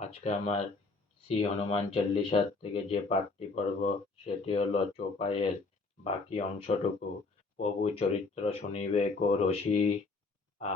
আজকে আমার শ্রী হনুমান চল্লিশার থেকে যে পাঠটি পড়ব সেটি হলো চোপাইয়ের বাকি অংশটুকু। প্রভু চরিত্র শুনিবে কো রসিয়া,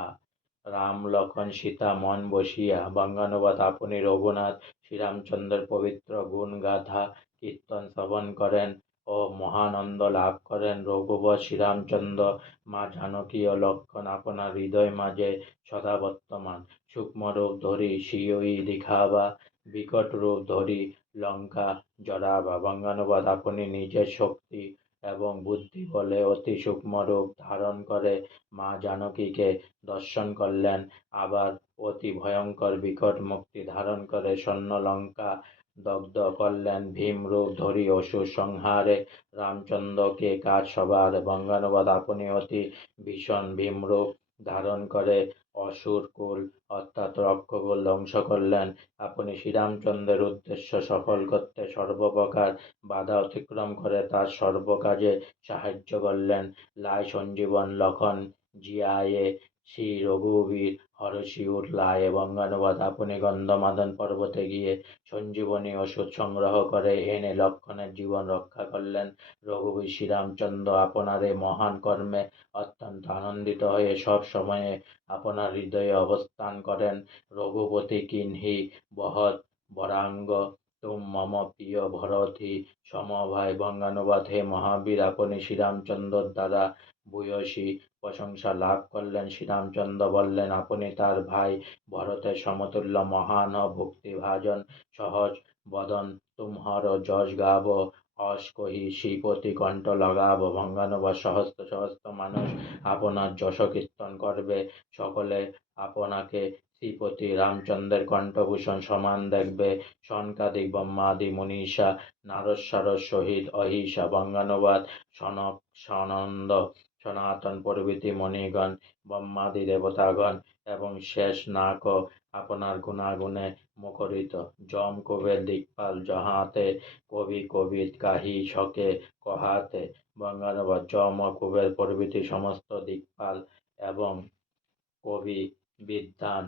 রাম লক্ষণ সীতা মন বসিয়া। বঙ্গানুবাদ। আপনি রঘুনাথ শ্রীরামচন্দ্রের পবিত্র গুণ গাথা কীর্তন শ্রবণ করেন ও মহানন্দ লাভ করেন। রঘুবর শ্রীরামচন্দ্র মা জানকী ও লক্ষণ আপনার হৃদয় মাঝে সদা বর্তমান। সূক্ষ্ম রূপ ধরি সিয়ই দেখাবা, বিকট রূপ ধরি লঙ্কা জড়াবা। বঙ্গানুবাদ। আপনি নিজের শক্তি এবং বুদ্ধি বলে অতি সূক্ষ্ম রূপ ধারণ করে মা জানকীকে দর্শন করলেন, আবার অতি ভয়ঙ্কর বিকট মূর্তি ধারণ করে স্বর্ণ লঙ্কা দগ্ধ করলেন। ভীম রূপ ধরি অসুর সংহারে রামচন্দ্রকে কাজ সবার। বঙ্গানুবাদ। আপনি অতি ভীষণ ভীম রূপ ধারণ করে অসুর কুল অর্থাৎ রক্ষকুল ধ্বংস করলেন। আপনি শ্রীরামচন্দ্রের উদ্দেশ্য সফল করতে সর্বপ্রকার বাধা অতিক্রম করে তার সর্বকাজে সাহায্য করলেন। লাই সঞ্জীবন লক্ষণ জিয়ায়ে শ্রী রঘুবীর হরষি উঠলায়। বঙ্গানুবাদ। আপনি গন্ধমাদন পর্বতে গিয়ে সঞ্জীবনী ওষুধ সংগ্রহ করে এনে লক্ষণের জীবন রক্ষা করলেন। রঘুবীর শ্রীরামচন্দ্র আপনার এই মহান কর্মে অত্যন্ত আনন্দিত হয়ে সব সময়ে আপনার হৃদয়ে অবস্থান করেন। রঘুপতি কিন্হি বহৎ বরাঙ্গ, তুম মম প্রিয় ভরতি সমভাই। বঙ্গানুবাদ। হে মহাবীর, আপনি শ্রীরামচন্দ্রর দ্বারা ভূয়সী প্রশংসা লাভ করলেন। শ্রীরামচন্দ্র বললেন, আপনি তার ভাই ভরতের সমতুল্য মহান ও ভক্তিভাজন। সহজ বদন তুমহর যশ গাব, অস কহি শ্রীপতি কণ্ঠ লাগাব। বঙ্গানুবাদ। সহস্র সহস্র মানুষ আপনার যশ কীর্তন করবে, সকলে আপনাকে শ্রীপতি রামচন্দ্রের কণ্ঠভূষণ সমান দেখবে। সনকাদিক ব্রহ্মাদি মনীষা নারদ সারদ সহিত অহিষা। বঙ্গানুবাদ। সনক সনন্দ সনাতন প্রভৃতি মণিগণ ব্রহ্মাদি দেবতাগণ এবং শেষ নাগ আপনার গুণাগুণে মুখরিত। যম কুবের দিকপাল যাহাতে কবি কবিত কাহি শকে কহাতে। বঙ্গানুবাদ। যম ও কুবের প্রভৃতি সমস্ত দিকপাল এবং কবি বিদ্বান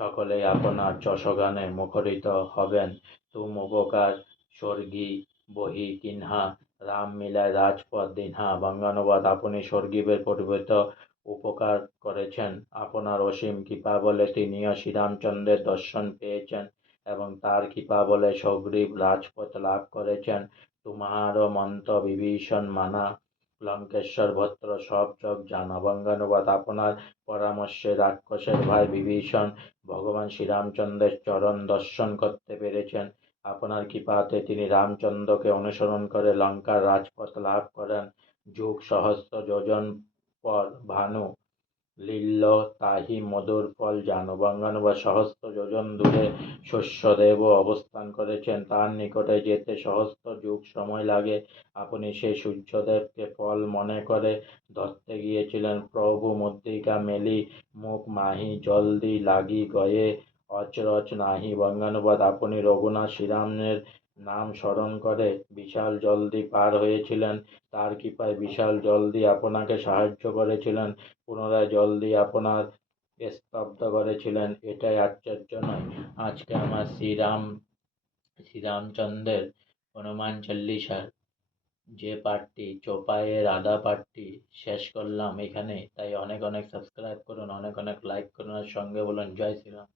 সকলেই আপনার যশগানে মুখরিত হবেন। তুম উপকার স্বর্গী বহি কিন্হা, রাম মিলায় রাজপথ দিনহা। বঙ্গানুবাদ। আপনি স্বর্গীবের পরিবর্ত উপকার করেছেন। আপনার অসীম কৃপা বলে তিনিও শ্রীরামচন্দ্রের দর্শন পেয়েছেন এবং তার কৃপা বলে সগ্রীব রাজপথ লাভ করেছেন। তুমার মন্ত বিভীষণ মানা, লঙ্কেশ্বর ভদ্র সব জগ জানা। বঙ্গানুবাদ। আপনার পরামর্শে রাক্ষসের ভাই বিভীষণ ভগবান শ্রীরামচন্দ্রের চরণ দর্শন করতে পেরেছেন। আপনার কৃপাতে তিনি রামচন্দ্রকে অনুসরণ করে লঙ্কার রাজপথ লাভ করেন। যুগ সহস্র যোজন পর ভানু লীল্য তাহি মধুর ফল জানো। বঙ্গানুবাদ। সহস্র যোজন দূরে শস্যদেব অবস্থান করেছেন, তার নিকটে যেতে সহস্র যুগ সময় লাগে। আপনি সেই সূর্যদেবকে ফল মনে করে ধরতে গিয়েছিলেন। প্রভু মুদ্রিকা মেলি মুখ মাহি জলদি লাগি গয়ে অচরজ নাহি। বঙ্গানুবাদ। আপনি রঘুনাথ শ্রীরামের নাম স্মরণ করে বিশাল জলদি পার হয়েছিলেন। তার কৃপায় বিশাল জলদি আপনাকে সাহায্য করেছিলেন, পুনরায় জলদি আপনার স্তব্ধ করেছিলেন। এটাই আশ্চর্য নয়? আজকে আমার শ্রীরামচন্দ্রের হনুমান চল্লিশার যে পাঠটি চোপাইয়ের আধা পাঠটি শেষ করলাম এখানে। তাই অনেক অনেক সাবস্ক্রাইব করুন, অনেক অনেক লাইক করুন আর সঙ্গে বলুন জয় শ্রীরাম।